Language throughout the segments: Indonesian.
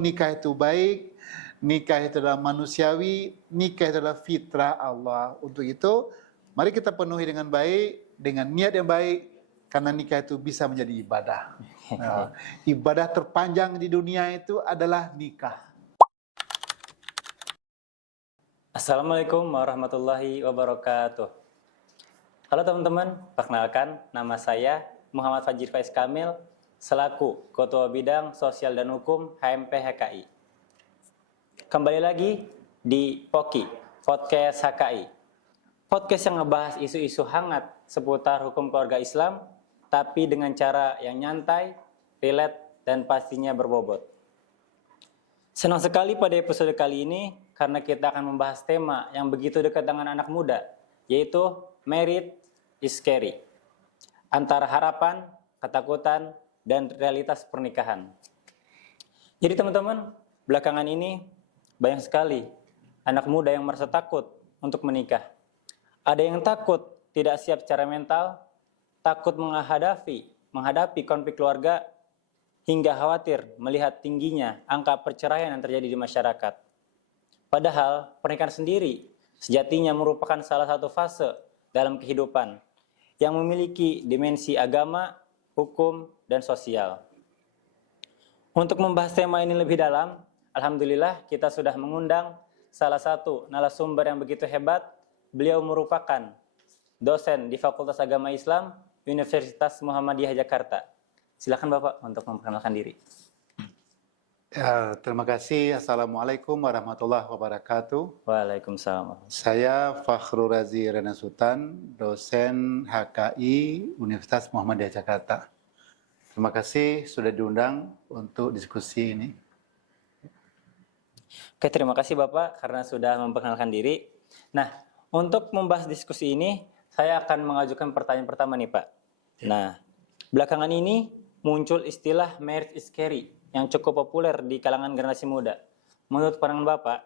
Nikah itu baik, nikah itu adalah manusiawi, nikah itu adalah fitrah Allah. Untuk itu, mari kita penuhi dengan baik, dengan niat yang baik, karena nikah itu bisa menjadi ibadah. Nah, ibadah terpanjang di dunia itu adalah nikah. Assalamualaikum warahmatullahi wabarakatuh. Halo teman-teman, perkenalkan nama saya Muhammad Fajir Faiz Kamil selaku Ketua Bidang Sosial dan Hukum HMP HKI. Kembali lagi di POKI, Podcast HKI. Podcast yang ngebahas isu-isu hangat seputar hukum keluarga Islam, tapi dengan cara yang nyantai, relate, dan pastinya berbobot. Senang sekali pada episode kali ini karena kita akan membahas tema yang begitu dekat dengan anak muda, yaitu Married is Scary. Antara harapan, ketakutan, dan realitas pernikahan. Jadi teman-teman, belakangan ini banyak sekali anak muda yang merasa takut untuk menikah. Ada yang takut tidak siap secara mental, takut menghadapi konflik keluarga, hingga khawatir melihat tingginya angka perceraian yang terjadi di masyarakat. Padahal pernikahan sendiri sejatinya merupakan salah satu fase dalam kehidupan yang memiliki dimensi agama, hukum, dan sosial. Untuk membahas tema ini lebih dalam, alhamdulillah kita sudah mengundang salah satu narasumber yang begitu hebat. Beliau merupakan dosen di Fakultas Agama Islam Universitas Muhammadiyah Jakarta. Silakan Bapak untuk memperkenalkan diri. Ya, terima kasih. Assalamualaikum warahmatullahi wabarakatuh. Waalaikumsalam. Saya Fakhrul Razi Rena Sultan, dosen HKI Universitas Muhammadiyah Jakarta. Terima kasih sudah diundang untuk diskusi ini. Oke, terima kasih Bapak karena sudah memperkenalkan diri. Nah, untuk membahas diskusi ini, saya akan mengajukan pertanyaan pertama nih Pak. Nah, belakangan ini muncul istilah marriage is scary yang cukup populer di kalangan generasi muda. Menurut pandangan Bapak,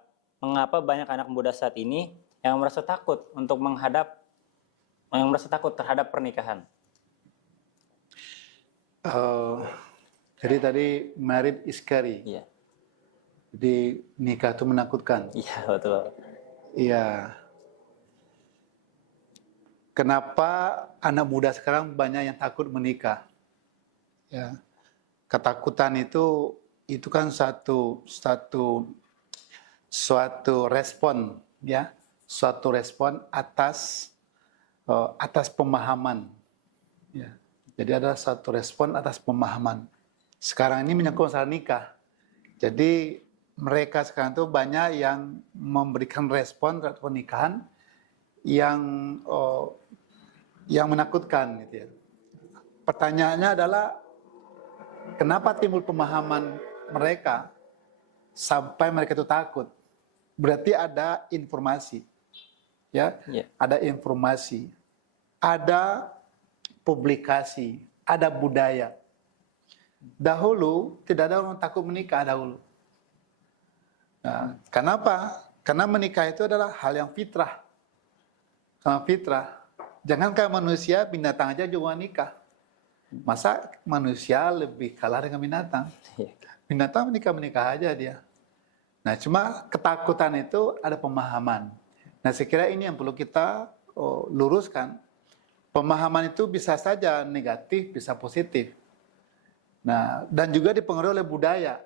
mengapa banyak anak muda saat ini yang merasa takut terhadap pernikahan? Jadi tadi married is scary. Iya. Jadi nikah itu menakutkan. Iya, betul. Iya. Kenapa anak muda sekarang banyak yang takut menikah? Ya. Ketakutan itu kan suatu respon, ya, suatu respon atas pemahaman, ya. Jadi ada satu respon atas pemahaman. Sekarang ini menyangkut masalah nikah. Jadi mereka sekarang itu banyak yang memberikan respon terhadap pernikahan yang menakutkan, gitu ya. Pertanyaannya adalah kenapa timbul pemahaman mereka sampai mereka itu takut? Berarti ada informasi, ya, ada informasi, ada publikasi, ada budaya. Dahulu tidak ada orang takut menikah dahulu. Nah, kenapa? Karena menikah itu adalah hal yang fitrah. Karena fitrah. Jangankan manusia, binatang aja juga nikah. Masa manusia lebih kalah dengan binatang? Binatang menikah aja dia. Nah, cuma ketakutan itu ada pemahaman. Nah, saya kira ini yang perlu kita luruskan. Pemahaman itu bisa saja negatif, bisa positif. Nah, dan juga dipengaruhi oleh budaya.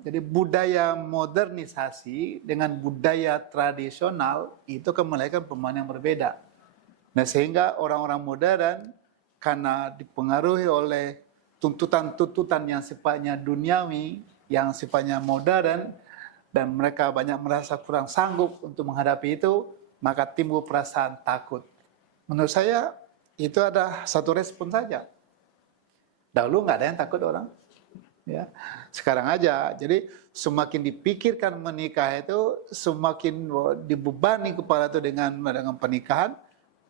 Jadi budaya modernisasi dengan budaya tradisional itu akan melahirkan pemahaman yang berbeda. Nah, sehingga orang-orang modern karena dipengaruhi oleh tuntutan-tuntutan yang sifatnya duniawi, yang sifatnya modern, dan mereka banyak merasa kurang sanggup untuk menghadapi itu, maka timbul perasaan takut. Menurut saya, itu ada satu respon saja. Dahulu nggak ada yang takut orang. Ya. Sekarang aja, jadi semakin dipikirkan menikah itu, semakin dibebani kepala itu dengan pernikahan,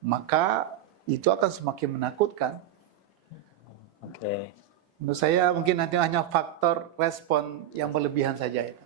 maka itu akan semakin menakutkan. Oke. Menurut saya mungkin nanti hanya faktor respon yang berlebihan saja itu.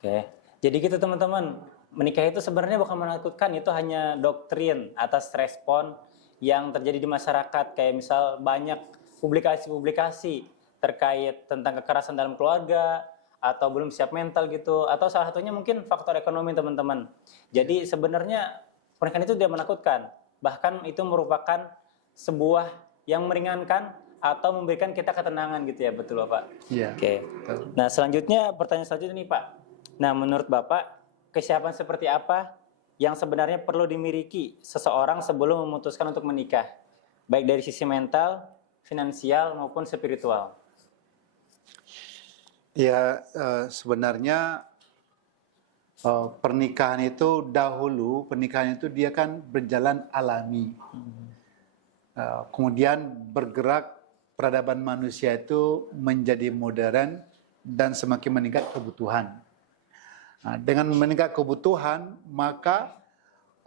Oke. Jadi gitu teman-teman, menikah itu sebenarnya bukan menakutkan, itu hanya doktrin atas respon yang terjadi di masyarakat. Kayak misal banyak publikasi-publikasi terkait tentang kekerasan dalam keluarga atau belum siap mental gitu, atau salah satunya mungkin faktor ekonomi teman-teman. Jadi sebenarnya pernikahan itu tidak menakutkan, bahkan itu merupakan sebuah yang meringankan atau memberikan kita ketenangan gitu ya, betul Bapak? Iya. Oke. Betul. Nah selanjutnya pertanyaan selanjutnya nih Pak. Nah menurut Bapak kesiapan seperti apa yang sebenarnya perlu dimiliki seseorang sebelum memutuskan untuk menikah, baik dari sisi mental, finansial maupun spiritual? Ya, sebenarnya pernikahan itu dahulu, pernikahan itu dia kan berjalan alami. Kemudian bergerak peradaban manusia itu menjadi modern dan semakin meningkat kebutuhan. Nah, dengan meningkat kebutuhan, maka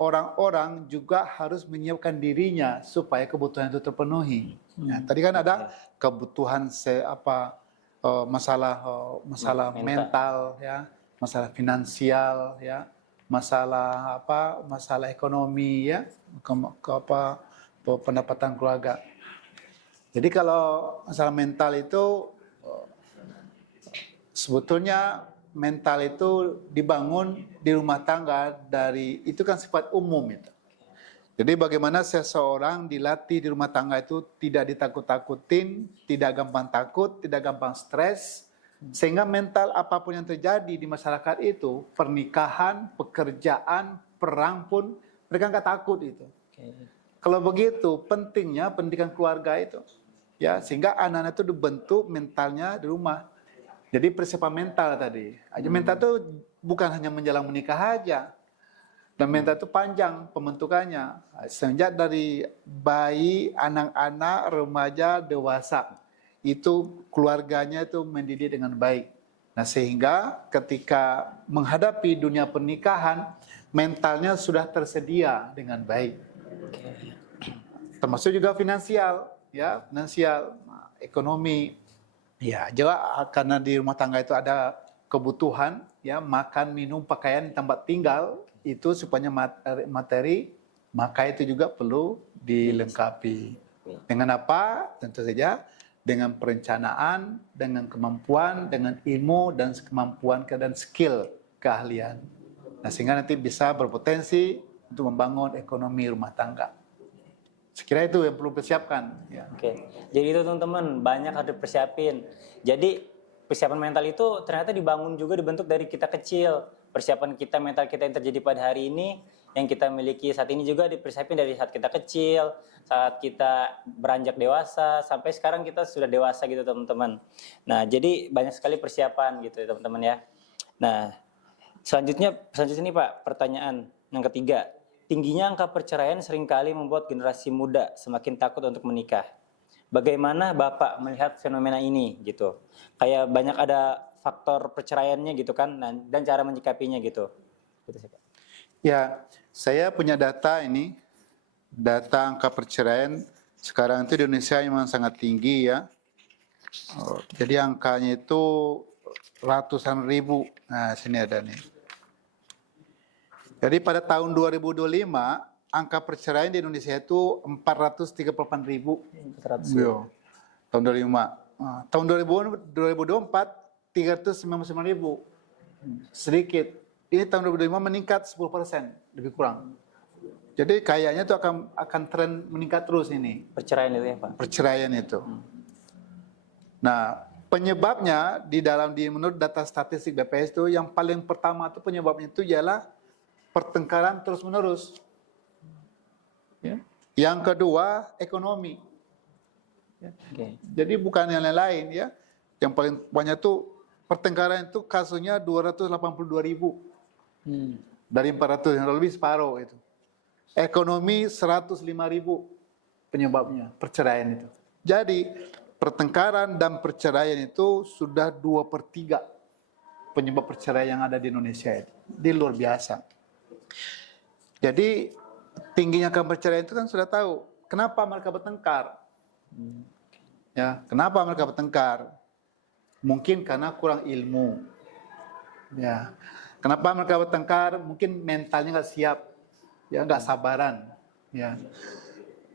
orang-orang juga harus menyiapkan dirinya supaya kebutuhan itu terpenuhi. Ya, tadi kan ada kebutuhan masalah mental, ya, masalah finansial, ya, masalah ekonomi, ya, pendapatan keluarga. Jadi kalau masalah mental itu sebetulnya mental itu dibangun di rumah tangga itu kan sifat umum itu. Jadi bagaimana seseorang dilatih di rumah tangga itu tidak ditakut-takutin, tidak gampang takut, tidak gampang stres, sehingga mental apapun yang terjadi di masyarakat itu, pernikahan, pekerjaan, perang pun mereka nggak takut itu. Kalau begitu pentingnya pendidikan keluarga itu, ya, sehingga anak-anak itu dibentuk mentalnya di rumah. Jadi persiapan mental tadi. Mental itu bukan hanya menjelang menikah aja. Dan mental itu panjang pembentukannya. Sejak dari bayi, anak-anak, remaja, dewasa. Itu keluarganya itu mendidik dengan baik. Nah, sehingga ketika menghadapi dunia pernikahan, mentalnya sudah tersedia dengan baik. Termasuk juga finansial, ya, ekonomi. Ya, juga karena di rumah tangga itu ada kebutuhan, ya, makan, minum, pakaian, tempat tinggal, itu supaya materi, maka itu juga perlu dilengkapi. Dengan apa? Tentu saja dengan perencanaan, dengan kemampuan, dengan ilmu dan kemampuan dan skill, keahlian. Nah, sehingga nanti bisa berpotensi untuk membangun ekonomi rumah tangga. Sekira itu yang perlu persiapkan. Ya. Oke, jadi itu teman-teman banyak harus dipersiapin. Jadi persiapan mental itu ternyata dibangun juga dibentuk dari kita kecil. Persiapan kita mental kita yang terjadi pada hari ini, yang kita miliki saat ini juga dipersiapin dari saat kita kecil, saat kita beranjak dewasa, sampai sekarang kita sudah dewasa gitu teman-teman. Nah, jadi banyak sekali persiapan gitu ya teman-teman ya. Nah, selanjutnya nih Pak, pertanyaan yang ketiga. Tingginya angka perceraian seringkali membuat generasi muda semakin takut untuk menikah. Bagaimana Bapak melihat fenomena ini gitu? Kayak banyak ada faktor perceraiannya gitu kan, dan cara menyikapinya gitu. Ya, saya punya data ini, data angka perceraian sekarang itu di Indonesia memang sangat tinggi ya. Jadi angkanya itu ratusan ribu. Nah, sini ada nih. Jadi pada tahun 2025 angka perceraian di Indonesia itu 438 ribu. 400. Tahun 2005. Tahun 2024 399 ribu. Sedikit. Ini tahun 2025 meningkat 10%, lebih kurang. Jadi kayaknya itu akan tren meningkat terus ini. Perceraian itu ya Pak? Perceraian itu. Nah, penyebabnya menurut data statistik BPS itu yang paling pertama itu penyebabnya itu ialah pertengkaran terus-menerus. Ya. Yang kedua, ekonomi. Ya. Okay. Jadi bukan yang lain ya. Yang paling banyak itu pertengkaran itu kasusnya 282 ribu. Dari 400 yang lebih separuh itu. Ekonomi 105 ribu penyebabnya, perceraian itu. Jadi pertengkaran dan perceraian itu sudah 2/3 penyebab perceraian yang ada di Indonesia itu. Di luar biasa. Jadi tingginya angka perceraian itu kan sudah tahu. Kenapa mereka bertengkar? Ya, kenapa mereka bertengkar? Mungkin karena kurang ilmu. Ya, kenapa mereka bertengkar? Mungkin mentalnya nggak siap, ya nggak sabaran. Ya,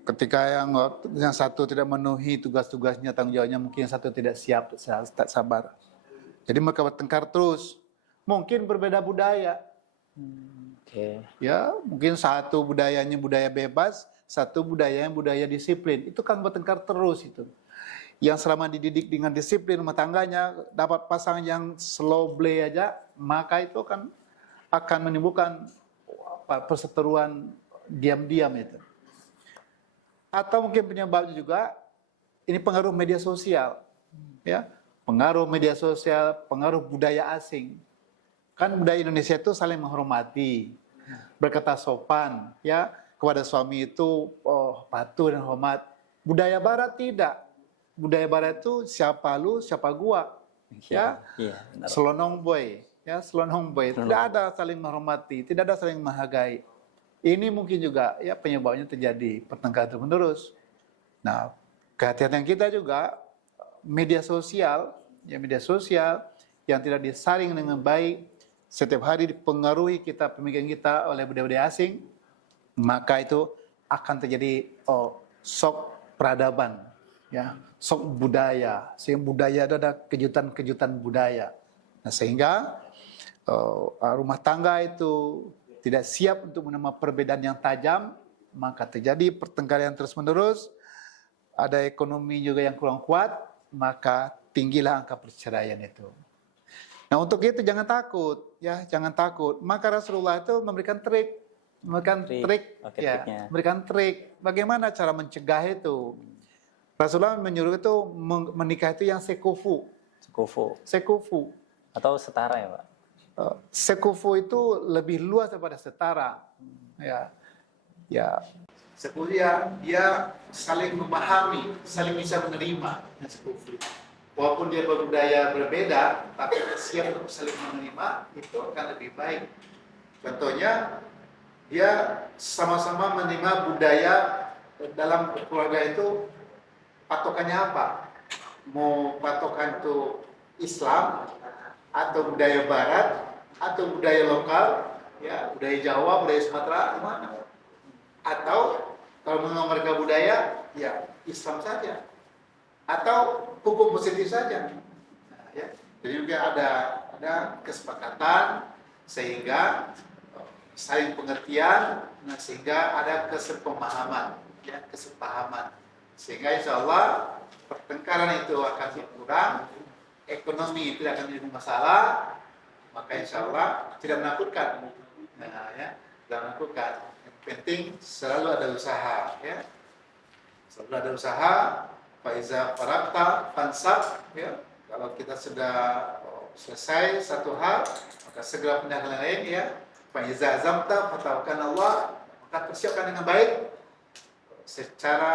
ketika yang satu tidak memenuhi tugas-tugasnya, tanggung jawabnya, mungkin yang satu tidak siap, tak sabar. Jadi mereka bertengkar terus. Mungkin berbeda budaya. Oke. Ya, mungkin satu budayanya budaya bebas, satu budayanya budaya disiplin. Itu kan bertengkar terus itu. Yang selama dididik dengan disiplin rumah tangganya dapat pasangan yang slow play aja, maka itu akan menimbulkan perseteruan diam-diam itu. Atau mungkin penyebabnya juga ini pengaruh media sosial, ya, pengaruh media sosial, pengaruh budaya asing. Kan budaya Indonesia itu saling menghormati, berkata sopan, ya, kepada suami itu patuh dan hormat. Budaya Barat tidak. Budaya Barat itu siapa lu, siapa gua, ya, selonong boy, ya, selonong boy. Tidak ada saling menghormati, tidak ada saling menghargai. Ini mungkin juga ya penyebabnya terjadi pertengkaran terus-menerus. Nah, kehati-hatian kita juga media sosial yang tidak disaring dengan baik, setiap hari dipengaruhi pemikiran kita oleh budaya-budaya asing, maka itu akan terjadi shock peradaban, ya, shock budaya. Sehingga budaya itu ada kejutan-kejutan budaya. Nah, sehingga rumah tangga itu tidak siap untuk menerima perbedaan yang tajam, maka terjadi pertengkaran yang terus-menerus, ada ekonomi juga yang kurang kuat, maka tinggilah angka perceraian itu. Nah, untuk itu jangan takut, ya, jangan takut. Maka Rasulullah itu memberikan trik, memberikan trik. Bagaimana cara mencegah itu? Rasulullah menyuruh itu menikah itu yang sekufu. Atau setara ya, Pak? Sekufu itu lebih luas daripada setara. Sekufu dia saling memahami, saling bisa menerima. Sekufu. Walaupun dia berbudaya berbeda, tapi siap untuk saling menerima, itu akan lebih baik. Contohnya, dia sama-sama menerima budaya dalam keluarga itu patokannya apa? Mau patokan itu Islam atau budaya Barat atau budaya lokal, ya, budaya Jawa, budaya Sumatera, gimana? Atau kalau memang mereka budaya, ya Islam saja. Atau hukum positif saja. Nah, ya. Jadi juga ada kesepakatan sehingga saling pengertian, sehingga ada kesepahaman, ya, kesepahaman. Sehingga insya Allah pertengkaran itu akan berkurang, ekonomi tidak akan menjadi masalah, maka insya Allah tidak menakutkan. Nah, ya, tidak menakutkan. Yang penting selalu ada usaha, ya. Selalu ada usaha. Faiza farakta fansab, ya. Kalau kita sudah selesai satu hal, maka segera pindah ke lain, ya. Faiza azamta fatawakkalna Allah, maka persiapkan dengan baik secara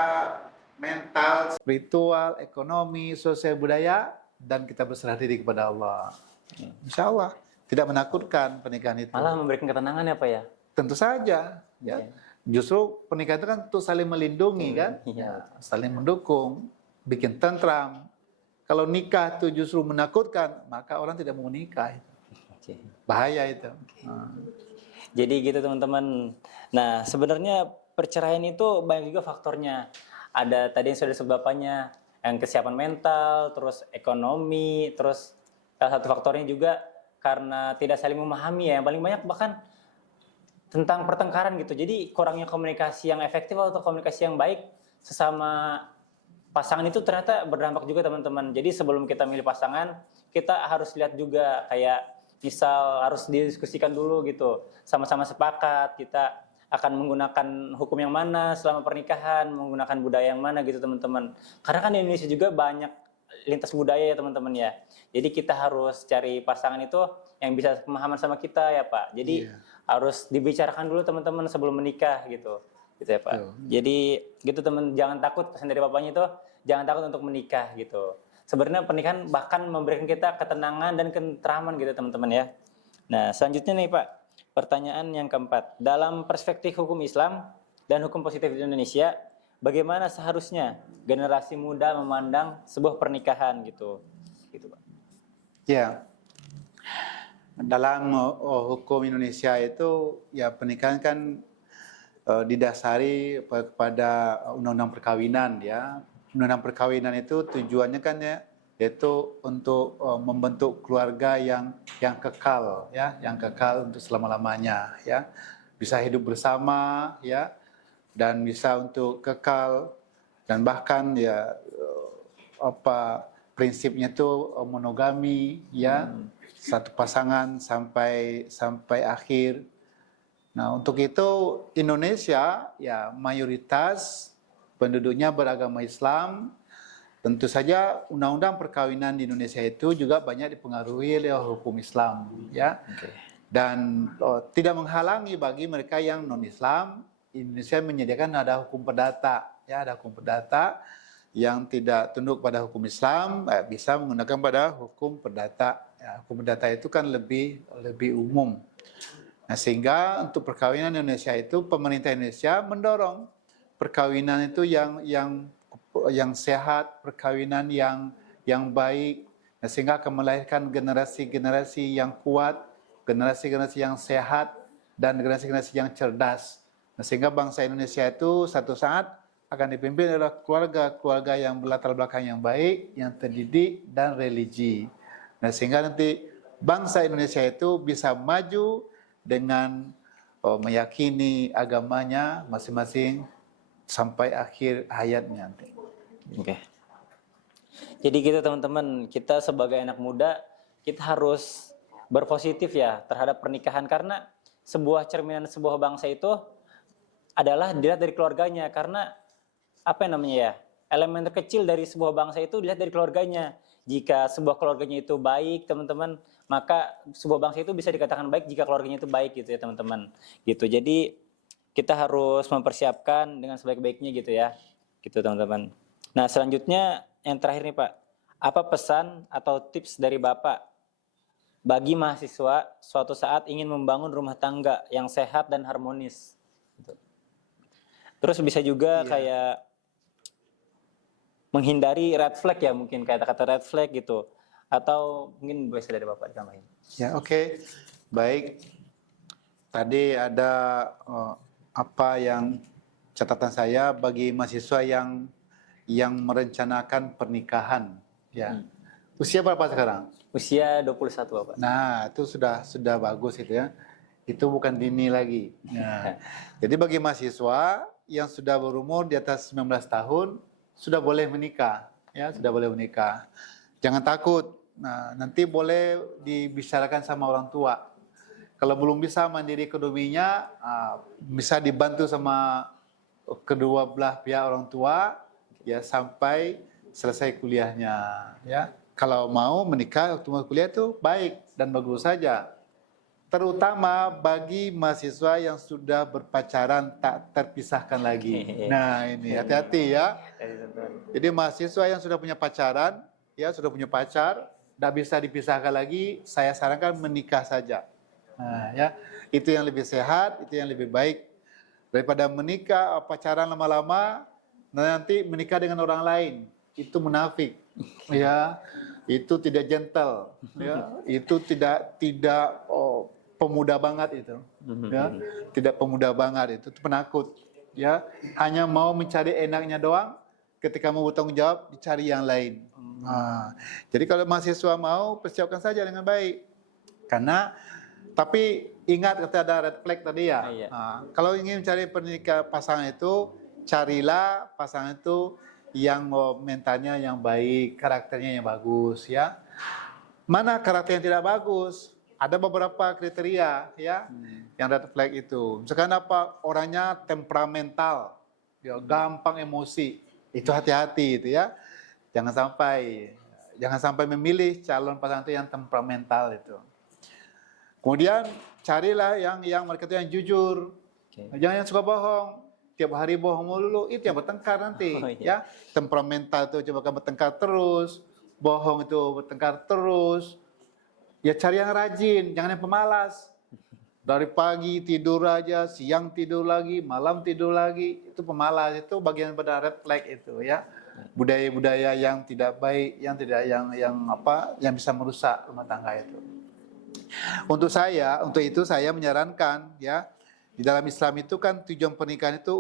mental, spiritual, ekonomi, sosial, budaya, dan kita berserah diri kepada Allah. Insya Allah tidak menakutkan pernikahan itu. Malah memberikan ketenangan ya, Pak, ya? Tentu saja, ya. Justru pernikahan itu kan untuk saling melindungi, kan, ya, saling mendukung, bikin tentram. Kalau nikah itu justru menakutkan, maka orang tidak mau nikah. Bahaya itu. Jadi gitu teman-teman. Nah, sebenarnya perceraian itu banyak juga faktornya. Ada tadi yang sudah disebut Bapaknya, yang kesiapan mental, terus ekonomi, terus salah satu faktornya juga karena tidak saling memahami, ya. Yang paling banyak bahkan tentang pertengkaran gitu. Jadi kurangnya komunikasi yang efektif atau komunikasi yang baik sesama pasangan itu ternyata berdampak juga teman-teman. Jadi sebelum kita milih pasangan, kita harus lihat juga kayak misal harus didiskusikan dulu gitu. Sama-sama sepakat kita akan menggunakan hukum yang mana selama pernikahan, menggunakan budaya yang mana gitu teman-teman. Karena kan di Indonesia juga banyak lintas budaya ya teman-teman ya. Jadi kita harus cari pasangan itu yang bisa pemahaman sama kita ya Pak. Jadi harus dibicarakan dulu teman-teman sebelum menikah gitu ya Pak. Jadi gitu teman, jangan takut, pesan dari Bapaknya itu jangan takut untuk menikah gitu. Sebenarnya pernikahan bahkan memberikan kita ketenangan dan ketentraman gitu teman-teman ya. Nah selanjutnya nih Pak, pertanyaan yang keempat. Dalam perspektif hukum Islam dan hukum positif di Indonesia, bagaimana seharusnya generasi muda memandang sebuah pernikahan gitu Pak? Ya, dalam hukum Indonesia itu ya pernikahan kan didasari kepada undang-undang perkawinan ya. Undang-undang perkawinan itu tujuannya kan ya yaitu untuk membentuk keluarga yang kekal ya, yang kekal untuk selama-lamanya ya. Bisa hidup bersama ya dan bisa untuk kekal dan bahkan ya prinsipnya itu monogami ya, satu pasangan sampai akhir. Nah, untuk itu Indonesia ya mayoritas penduduknya beragama Islam. Tentu saja undang-undang perkawinan di Indonesia itu juga banyak dipengaruhi oleh hukum Islam ya. Dan tidak menghalangi bagi mereka yang non-Islam. Indonesia menyediakan ada hukum perdata ya, ada hukum perdata yang tidak tunduk pada hukum Islam bisa menggunakan pada hukum perdata. Ya, hukum perdata itu kan lebih umum. Nah, sehingga untuk perkawinan Indonesia itu pemerintah Indonesia mendorong perkawinan itu yang sehat, perkawinan yang baik, nah, sehingga akan melahirkan generasi-generasi yang kuat, generasi-generasi yang sehat dan generasi-generasi yang cerdas. Nah, sehingga bangsa Indonesia itu satu saat akan dipimpin oleh keluarga-keluarga yang berlatar belakang yang baik, yang terdidik dan religi. Nah, sehingga nanti bangsa Indonesia itu bisa maju dengan meyakini agamanya masing-masing sampai akhir hayatnya nanti. Oke. Jadi gitu teman-teman, kita sebagai anak muda kita harus berpositif ya terhadap pernikahan karena sebuah cerminan sebuah bangsa itu adalah dilihat dari keluarganya karena apa yang namanya ya? Elemen terkecil dari sebuah bangsa itu dilihat dari keluarganya. Jika sebuah keluarganya itu baik, teman-teman, maka sebuah bangsa itu bisa dikatakan baik jika keluarganya itu baik gitu ya, teman-teman. Gitu. Jadi kita harus mempersiapkan dengan sebaik-baiknya gitu ya. Gitu, teman-teman. Nah, selanjutnya yang terakhir nih, Pak. Apa pesan atau tips dari Bapak bagi mahasiswa suatu saat ingin membangun rumah tangga yang sehat dan harmonis? Gitu. Terus bisa juga kayak menghindari red flag ya, mungkin kayak kata red flag gitu. Atau mungkin bisa dari Bapak ditambahin. Ya, oke. Baik. Tadi ada apa yang catatan saya bagi mahasiswa yang merencanakan pernikahan ya. Usia berapa sekarang? Usia 21, Bapak. Nah, itu sudah bagus itu ya. Itu bukan dini lagi. Nah, jadi bagi mahasiswa yang sudah berumur di atas 19 tahun sudah boleh menikah, ya, sudah boleh menikah. Jangan takut. Nah, nanti boleh dibicarakan sama orang tua. Kalau belum bisa mandiri ekonominya, bisa dibantu sama kedua belah pihak orang tua, ya sampai selesai kuliahnya. Ya, kalau mau menikah waktu kuliah itu baik dan bagus saja. Terutama bagi mahasiswa yang sudah berpacaran tak terpisahkan lagi. Nah, ini hati-hati ya. Jadi mahasiswa yang sudah punya pacaran, ya sudah punya pacar, tidak bisa dipisahkan lagi, saya sarankan menikah saja. Nah, ya, itu yang lebih sehat, itu yang lebih baik daripada menikah pacaran lama-lama, nanti menikah dengan orang lain, itu munafik, ya, itu tidak gentle, ya, itu tidak pemuda banget itu, ya, tidak pemuda banget itu penakut, ya, hanya mau mencari enaknya doang. Ketika mau bertanggung jawab, dicari yang lain. Nah, jadi kalau mahasiswa mau, persiapkan saja dengan baik. Tapi ingat kata ada red flag tadi ya. Nah, kalau ingin mencari pasangan itu, carilah pasangan itu yang mentalnya yang baik, karakternya yang bagus ya. Mana karakter yang tidak bagus? Ada beberapa kriteria ya, yang red flag itu. Misalkan apa? Orangnya temperamental, ya, gampang emosi. Itu hati-hati itu ya. Jangan sampai memilih calon pasangan itu yang temperamental itu. Kemudian carilah yang mereka itu yang jujur. Jangan yang suka bohong. Tiap hari bohong mulu, itu yang bertengkar nanti. Ya, temperamental itu coba bertengkar terus, bohong itu bertengkar terus. Ya cari yang rajin, jangan yang pemalas. Dari pagi tidur aja, siang tidur lagi, malam tidur lagi, itu pemalas, itu bagian pada red flag itu ya. Budaya-budaya yang tidak baik, yang bisa merusak rumah tangga itu. Untuk itu saya menyarankan ya, Di dalam Islam itu kan tujuan pernikahan itu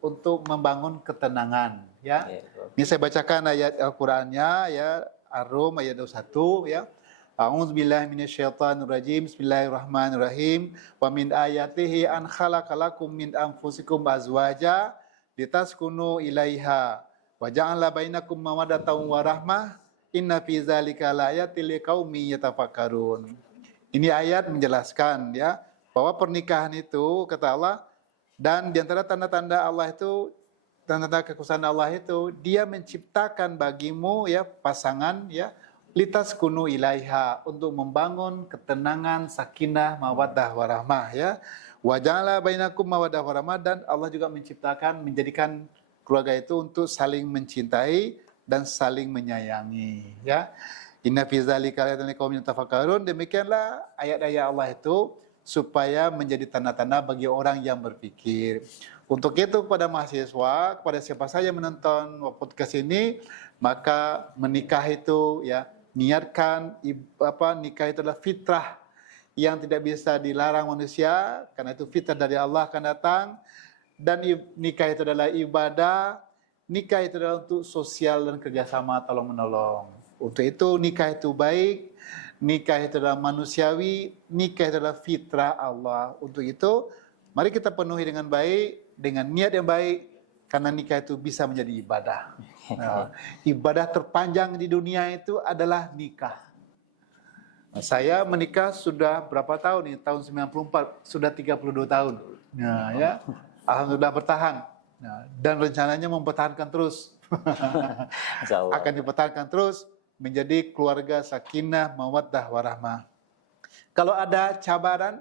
untuk membangun ketenangan, ya. Ini saya bacakan ayat Al-Qur'annya, ya, Ar-Rum ayat 21, ya. A'udzubillahi minasyaitonirrajim. Bismillahirrahmanirrahim. Wa min ayatihi an khalaqalakum min anfusikum azwaja litaskunu ilaiha wa ja'ala bainakum mawaddatan wa rahmah. Inna fi dzalika laayatil liqaumin yatafakkarun. Ini ayat menjelaskan, ya, bahwa pernikahan itu, kata Allah, dan di antara tanda-tanda Allah itu, tanda-tanda kekuasaan Allah itu, Dia menciptakan bagimu, ya, pasangan, ya, litaskunu ilaiha, untuk membangun ketenangan, sakinah, mawaddah warahmah, ya. Wa ja'ala bainakum mawaddah warahmah, dan Allah juga menciptakan, menjadikan keluarga itu untuk saling mencintai dan saling menyayangi, ya. Inna fi dzalika laayatin liqaumin yatafakkarun. Demikianlah ayat-ayat Allah itu supaya menjadi tanda-tanda bagi orang yang berpikir. Untuk itu kepada mahasiswa, kepada siapa saja menonton podcast ini, maka menikah itu, ya, niatkan nikah itu adalah fitrah yang tidak bisa dilarang manusia, karena itu fitrah dari Allah akan datang. Dan nikah itu adalah ibadah, nikah itu adalah untuk sosial dan kerjasama tolong menolong. Untuk itu nikah itu baik, nikah itu adalah manusiawi, nikah itu adalah fitrah Allah. Untuk itu, mari kita penuhi dengan baik, dengan niat yang baik, karena nikah itu bisa menjadi ibadah. Nah, ibadah terpanjang di dunia itu adalah nikah. Nah, saya menikah sudah berapa tahun nih? Tahun 94, sudah 32 tahun. Nah, ya, alhamdulillah bertahan. Nah, dan rencananya mempertahankan terus. Akan dipertahankan terus, menjadi keluarga sakinah, mawaddah, warahmah. Kalau ada cabaran,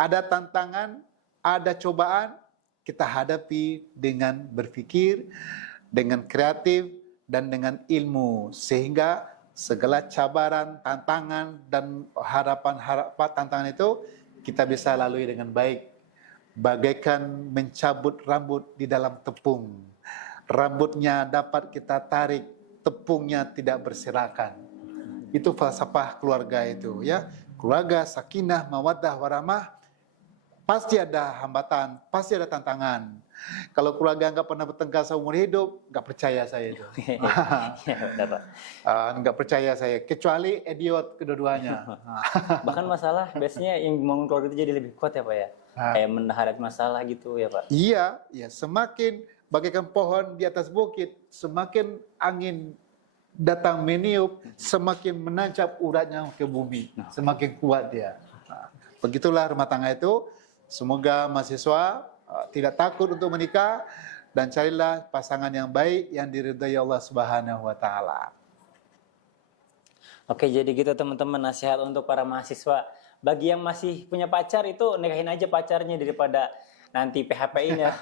ada tantangan, ada cobaan, kita hadapi dengan berpikir, dengan kreatif, dan dengan ilmu. Sehingga segala cabaran, tantangan, dan harapan tantangan itu kita bisa lalui dengan baik. Bagaikan mencabut rambut di dalam tepung. Rambutnya dapat kita tarik, tepungnya tidak berserakan. Itu falsafah keluarga itu, ya. Keluarga sakinah, mawaddah, warahmah, pasti ada hambatan, pasti ada tantangan. Kalau keluarga nggak pernah bertengkar seumur hidup, nggak percaya saya itu. Nggak percaya saya, kecuali idiot kedua-duanya. Bahkan masalah biasanya yang membangun keluarga itu jadi lebih kuat, ya Pak, ya. Kayak menghadapi masalah gitu, ya Pak. Iya, ya, semakin bagaikan pohon di atas bukit, semakin angin datang meniup, semakin menancap uratnya ke bumi, semakin kuat dia. Begitulah rumah tangga itu. Semoga mahasiswa tidak takut untuk menikah, dan carilah pasangan yang baik yang diridhai Allah Subhanahu wa taala. Oke, jadi gitu teman-teman, nasihat untuk para mahasiswa. Bagi yang masih punya pacar itu nikahin aja pacarnya daripada nanti PHP-nya.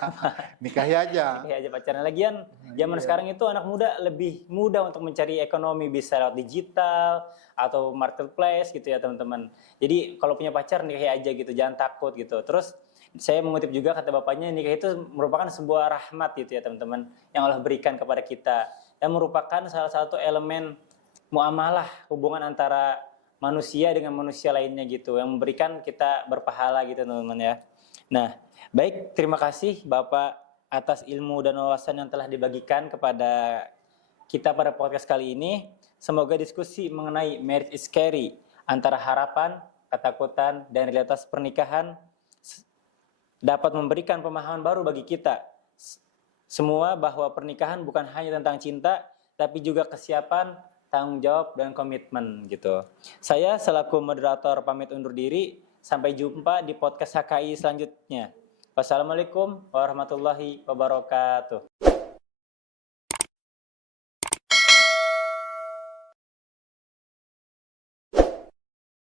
Nikahi aja. Nikahi aja pacarnya. Lagian zaman sekarang itu anak muda lebih mudah untuk mencari ekonomi, bisa lewat digital atau marketplace gitu ya teman-teman. Jadi kalau punya pacar nikahi aja gitu, jangan takut gitu. Terus saya mengutip juga kata bapaknya, nikah itu merupakan sebuah rahmat gitu ya teman-teman, yang Allah berikan kepada kita, dan merupakan salah satu elemen muamalah, hubungan antara manusia dengan manusia lainnya gitu, yang memberikan kita berpahala gitu teman-teman ya. Nah, baik, terima kasih Bapak atas ilmu dan wawasan yang telah dibagikan kepada kita pada podcast kali ini. Semoga diskusi mengenai marriage is scary, antara harapan, ketakutan, dan realitas pernikahan dapat memberikan pemahaman baru bagi kita semua, bahwa pernikahan bukan hanya tentang cinta, tapi juga kesiapan, tanggung jawab, dan komitmen gitu. Saya selaku moderator pamit undur diri. Sampai jumpa di podcast HKI selanjutnya. Wassalamualaikum warahmatullahi wabarakatuh.